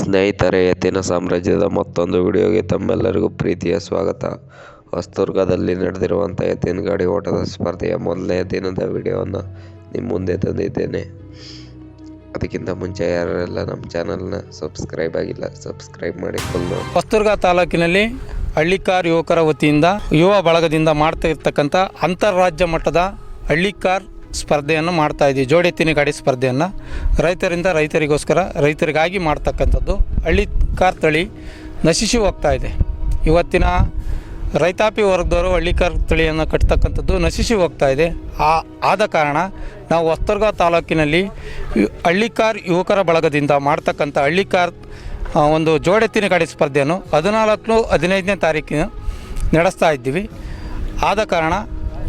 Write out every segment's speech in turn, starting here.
ಸ್ನೇಹಿತರೆ ಎತ್ತಿನ ಸಾಮ್ರಾಜ್ಯದ ಮತ್ತೊಂದು ವಿಡಿಯೋಗೆ ತಮ್ಮೆಲ್ಲರಿಗೂ ಪ್ರೀತಿಯ ಸ್ವಾಗತ. ಹೊಸದುರ್ಗದಲ್ಲಿ ನಡೆದಿರುವಂಥ ಎತ್ತಿನ ಗಾಡಿ ಓಟದ ಸ್ಪರ್ಧೆಯ ಮೊದಲನೇ ದಿನದ ವಿಡಿಯೋವನ್ನು ನಿಮ್ಮ ಮುಂದೆ ತಂದಿದ್ದೇನೆ. ಅದಕ್ಕಿಂತ ಮುಂಚೆ ಯಾರೆಲ್ಲ ನಮ್ಮ ಚಾನಲ್ನ ಸಬ್ಸ್ಕ್ರೈಬ್ ಆಗಿಲ್ಲ, ಸಬ್ಸ್ಕ್ರೈಬ್ ಮಾಡಿ ಫುಲ್ ನೋಡಿ ಹೊಸದುರ್ಗ ತಾಲೂಕಿನಲ್ಲಿ ಹಳ್ಳಿಕಾರ್ ಯುವಕರ ವತಿಯಿಂದ, ಯುವ ಬಳಗದಿಂದ ಮಾಡ್ತಾ ಇರ್ತಕ್ಕಂಥ ಅಂತಾರಾಜ್ಯ ಮಟ್ಟದ ಹಳ್ಳಿಕಾರ್ ಸ್ಪರ್ಧೆಯನ್ನು ಮಾಡ್ತಾ ಇದ್ದೀವಿ. ಜೋಡಿ ಸ್ಪರ್ಧೆಯನ್ನು ರೈತರಿಂದ ರೈತರಿಗೋಸ್ಕರ ರೈತರಿಗಾಗಿ ಮಾಡ್ತಕ್ಕಂಥದ್ದು. ಹಳ್ಳಿ ಕಾರ್ ತಳಿ ನಶಿಸಿ ಹೋಗ್ತಾ ಇದೆ. ಇವತ್ತಿನ ರೈತಾಪಿ ವರ್ಗದವರು ಹಳ್ಳಿಕಾರ್ ತಳಿಯನ್ನು ಕಟ್ತಕ್ಕಂಥದ್ದು ನಶಿಸಿ ಹೋಗ್ತಾ ಇದೆ. ಆ, ಆದ ಕಾರಣ ನಾವು ಹೊಸ್ತರ್ಗ ತಾಲೂಕಿನಲ್ಲಿ ಹಳ್ಳಿಕಾರ್ ಯುವಕರ ಬಳಗದಿಂದ ಮಾಡ್ತಕ್ಕಂಥ ಹಳ್ಳಿಕಾರ್ ಒಂದು ಜೋಡೆತ್ತಿನ ಗಾಡಿ ಸ್ಪರ್ಧೆಯನ್ನು ಹದಿನಾಲ್ಕು, ಹದಿನೈದನೇ ತಾರೀಕಿನ ನಡೆಸ್ತಾ ಇದ್ದೀವಿ. ಆದ ಕಾರಣ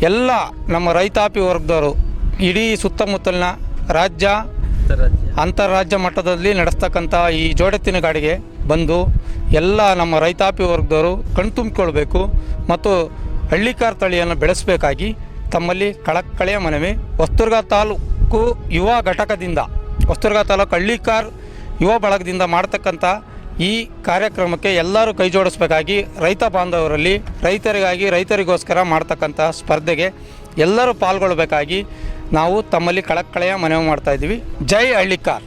ಎಲ್ಲ ನಮ್ಮ ರೈತಾಪಿ ವರ್ಗದವರು ಇಡೀ ಸುತ್ತಮುತ್ತಲಿನ ರಾಜ್ಯ, ಅಂತಾರಾಜ್ಯ ಮಟ್ಟದಲ್ಲಿ ನಡೆಸ್ತಕ್ಕಂಥ ಈ ಜೋಡೆತ್ತಿನ ಗಾಡಿಗೆ ಬಂದು ಎಲ್ಲ ನಮ್ಮ ರೈತಾಪಿ ವರ್ಗದವರು ಕಣ್ತುಂಬಿಕೊಳ್ಬೇಕು ಮತ್ತು ಹಳ್ಳಿಕಾರ್ ತಳಿಯನ್ನು ಬೆಳೆಸಬೇಕಾಗಿ ತಮ್ಮಲ್ಲಿ ಕಳಕ್ಕಳೆಯ ಮನವಿ. ವಸ್ತುರ್ಗ ತಾಲೂಕು ಯುವ ಘಟಕದಿಂದ ವಸ್ತುರ್ಗ ತಾಲೂಕು ಹಳ್ಳಿಕಾರ್ ಯುವ ಬಳಗದಿಂದ ಮಾಡ್ತಕ್ಕಂಥ ಈ ಕಾರ್ಯಕ್ರಮಕ್ಕೆ ಎಲ್ಲರೂ ಕೈ ಜೋಡಿಸ್ಬೇಕಾಗಿ ರೈತ ಬಾಂಧವರಲ್ಲಿ ರೈತರಿಗಾಗಿ ರೈತರಿಗೋಸ್ಕರ ಮಾಡ್ತಕ್ಕಂಥ ಸ್ಪರ್ಧೆಗೆ ಎಲ್ಲರೂ ಪಾಲ್ಗೊಳ್ಬೇಕಾಗಿ ನಾವು ತಮ್ಮಲ್ಲಿ ಕಳಕಳೆಯ ಮನವಿ ಮಾಡ್ತಾ ಇದ್ದೀವಿ. ಜೈ ಹಳ್ಳಿಕಾರ್.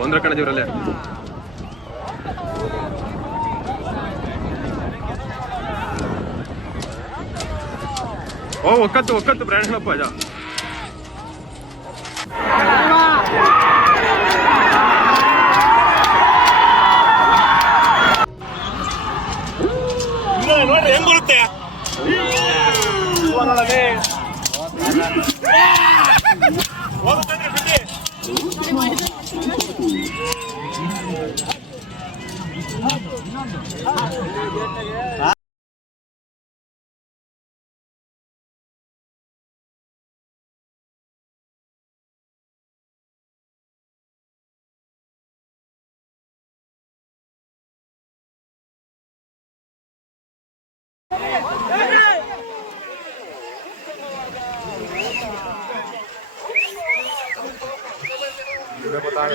ಬಂದ್ರೆ ಕಣದಿವ್ರಲ್ಲೇ ಓ ಒಕ್ಕತ್ತು ಒಕ್ಕತ್ತು ಪ್ರಯಾಣಪ್ಪ ಅಜ ನೋಡ್ರಿ ಹೆಂಗ್ ಬರುತ್ತೆ? Vamos botar.